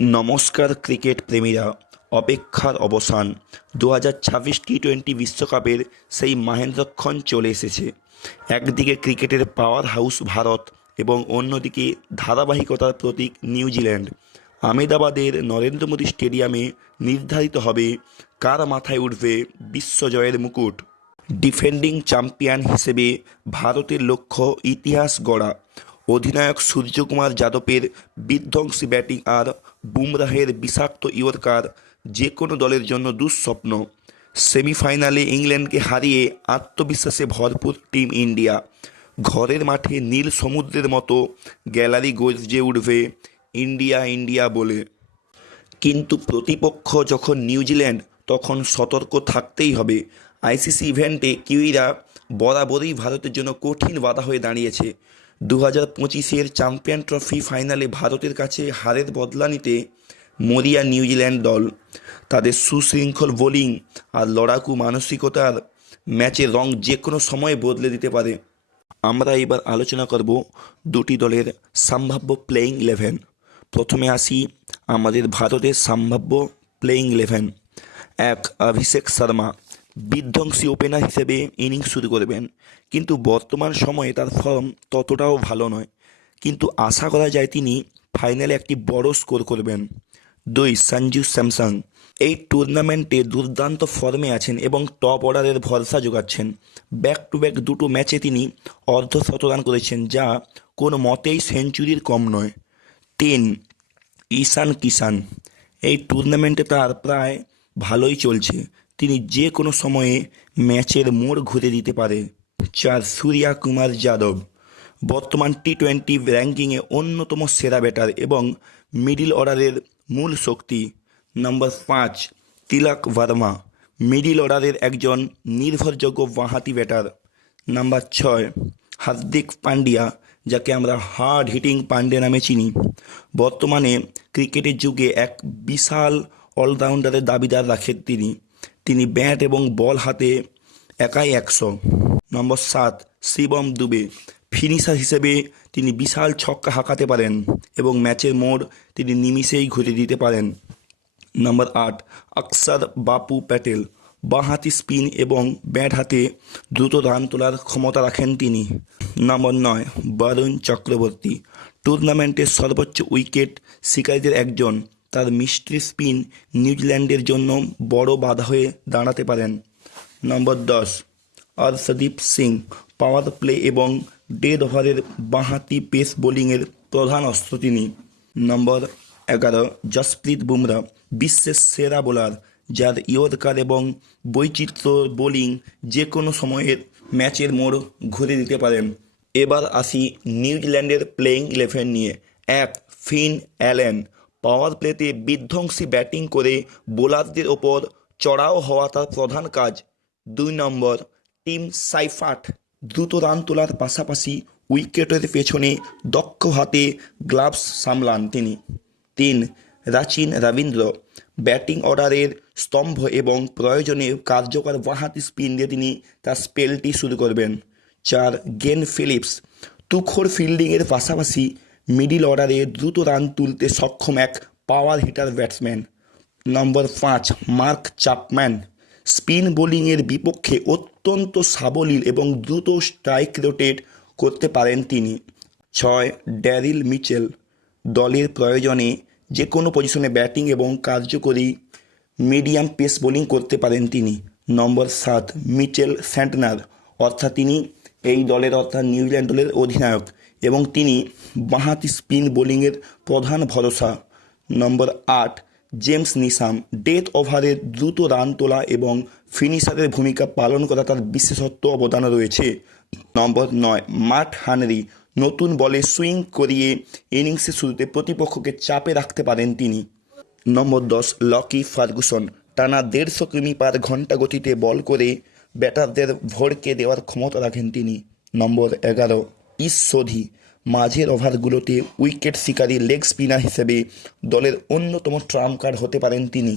নমস্কার ক্রিকেট প্রেমীরা, অপেক্ষার অবসান। 2026 টি-20 বিশ্বকাপের সেই মাহেন্দ্রক্ষণ চলে এসেছে। একদিকে ক্রিকেটের পাওয়ার হাউস ভারত এবং অন্যদিকে ধারাবাহিকতার প্রতীক নিউজিল্যান্ড। আহমেদাবাদের নরেন্দ্র মোদী স্টেডিয়ামে নির্ধারিত হবে কার মাথায় উঠবে বিশ্বজয়ের মুকুট। ডিফেন্ডিং চ্যাম্পিয়ন হিসেবে ভারতের লক্ষ্য ইতিহাস গড়া। অধিনায়ক সূর্যকুমার যাদবের বিধ্বংসী ব্যাটিং আর বুমরাহের বিষাক্ত ইয়র্কার যে কোনো দলের জন্য দুঃস্বপ্ন। সেমিফাইনালে ইংল্যান্ডকে হারিয়ে আত্মবিশ্বাসে ভরপুর টিম ইন্ডিয়া। ঘরের মাঠে নীল সমুদ্রের মতো গ্যালারি গর্জে উঠবে ইন্ডিয়া ইন্ডিয়া বলে। কিন্তু প্রতিপক্ষ যখন নিউজিল্যান্ড, তখন সতর্ক থাকতেই হবে। আইসিসি ইভেন্টে কিউইরা বরাবরই ভারতের জন্য কঠিন বাধা হয়ে দাঁড়িয়েছে। 2025-এর চ্যাম্পিয়ন ট্রফি ফাইনালে ভারতের কাছে হারের বদলা নিতে মরিয়া নিউজিল্যান্ড দল। তাদের সুশৃঙ্খল বোলিং আর লড়াকু মানসিকতার ম্যাচের রং যে কোনো সময় বদলে দিতে পারে। আমরা এবার আলোচনা করব দুটি দলের সম্ভাব্য প্লেয়িং 11। প্রথমে আসি আমাদের ভারতের সম্ভাব্য প্লেয়িং 11। এক, অভিষেক শর্মা বিধ্বংসী ওপেনার হিসেবে ইনিংস শুরু করবেন, কিন্তু বর্তমান সময়ে তার ফর্ম ততটাও ভালো নয়, কিন্তু আশা করা যায় তিনি ফাইনালে একটি বড় স্কোর করবেন। দুই, সঞ্জু স্যামসন এই টুর্নামেন্টে দুর্দান্ত ফর্মে আছেন এবং টপ অর্ডারের ভরসা যোগাচ্ছেন। ব্যাক টু ব্যাক দুটো ম্যাচে তিনি অর্ধশতরান করেছেন, যা কোনো মতেই সেঞ্চুরির কম নয়। তিন, ঈশান কিষান এই টুর্নামেন্টে তার প্রায় ভালোই চলছে, তিনি যে কোনো সময়ে ম্যাচের মোড় ঘুরে দিতে পারে। চার, সূর্যা কুমার যাদব বর্তমান টি-20 র্যাঙ্কিংয়ে অন্যতম সেরা ব্যাটার এবং মিডল অর্ডারের মূল শক্তি। নম্বর 5, তিলক ভার্মা মিডল অর্ডারের একজন নির্ভরযোগ্য বাঁহাতি ব্যাটার। নাম্বার 6, হার্দিক পান্ডিয়া, যাকে আমরা হার্ড হিটিং পান্ডে নামে চিনি, বর্তমানে ক্রিকেটের যুগে এক বিশাল অলরাউন্ডারের দাবিদার রাখেন তিনি ব্যাট এবং বল হাতে একাই 100। নম্বর 7, শিবম দুবে ফিনিশার হিসেবে তিনি বিশাল ছক্কা হাঁকাতে পারেন এবং ম্যাচের মোড় তিনি নিমিষেই ঘুরে দিতে পারেন। নম্বর 8, অক্ষর বাপু প্যাটেল বাঁহাতি স্পিন এবং ব্যাট হাতে দ্রুত রান তোলার ক্ষমতা রাখেন তিনি। নম্বর 9, বরুণ চক্রবর্তী টুর্নামেন্টের সর্বোচ্চ উইকেট শিকারীদের একজন, তার মিস্ট্রি স্পিন নিউজিল্যান্ডের জন্য বড় বাধা হয়ে দাঁড়াতে পারেন। নম্বর 10, অর্শদীপ সিং পাওয়ার প্লে এবং ডেড ওভারের বাঁহাতি পেস বোলিংয়ের প্রধান অস্ত্র তিনি। নম্বর 11, জসপ্রীত বুমরা বিশ্বের সেরা বোলার, যার ইয়র্কার এবং বৈচিত্র্য বোলিং যে কোনো সময়ের ম্যাচের মোড় ঘুরে দিতে পারেন। এবার আসি নিউজিল্যান্ডের প্লেয়িং 11 নিয়ে। 1, ফিন অ্যালেন পাওয়ার প্লেতে বিধ্বংসী ব্যাটিং করে বোলারদের ওপর চড়াও হওয়া তার প্রধান কাজ। 2 নম্বর, টিম সাইফাট দ্রুত রান তোলার পাশাপাশি উইকেটের পেছনে দক্ষ হাতে গ্লাভস সামলান তিনি। 3, রাচিন রবীন্দ্র ব্যাটিং অর্ডারের স্তম্ভ এবং প্রয়োজনে কার্যকর বাঁহাতি স্পিন দিয়ে তিনি তার স্পেলটি শুরু করবেন। 4, গেন ফিলিপস তুখোড় ফিল্ডিংয়ের পাশাপাশি মিডল অর্ডারে দ্রুত রান তুলতে সক্ষম এক পাওয়ার হিটার ব্যাটসম্যান। নম্বর 5, মার্ক চ্যাপম্যান স্পিন বোলিংয়ের বিপক্ষে অত্যন্ত সাবলীল এবং দ্রুত স্ট্রাইক রোটেট করতে পারেন তিনি। 6, ড্যারিল মিচেল দলের প্রয়োজনে যে কোনো পজিশনে ব্যাটিং এবং কার্যকরী মিডিয়াম পেস বোলিং করতে পারেন তিনি। নম্বর 7, মিচেল স্যান্টনার তিনি এই দলের নিউজিল্যান্ড দলের অধিনায়ক এবং তিনি বাঁহাতি স্পিন বোলিংয়ের প্রধান ভরসা। নম্বর 8, জেমস নিশাম ডেথ ওভারে দ্রুত রান তোলা এবং ফিনিশারের ভূমিকা পালন করা তার বিশেষত্ব অবদান রয়েছে। নম্বর 9, মার্ট হানরি নতুন বলে সুইং করিয়ে ইনিংসের শুরুতে প্রতিপক্ষকে চাপে রাখতে পারেন তিনি। নম্বর 10, লকি ফার্গুসন টানা 150 কিমি/ঘন্টা গতিতে বল করে ব্যাটারদের ভড়কে দেওয়ার ক্ষমতা রাখেন তিনি। নম্বর 11, ইশ সোধি মাঝের ওভারগুলোতে উইকেট শিকারী লেগ স্পিনার হিসেবে দলের অন্যতম ট্রাম্প কার্ড হতে পারেন তিনি।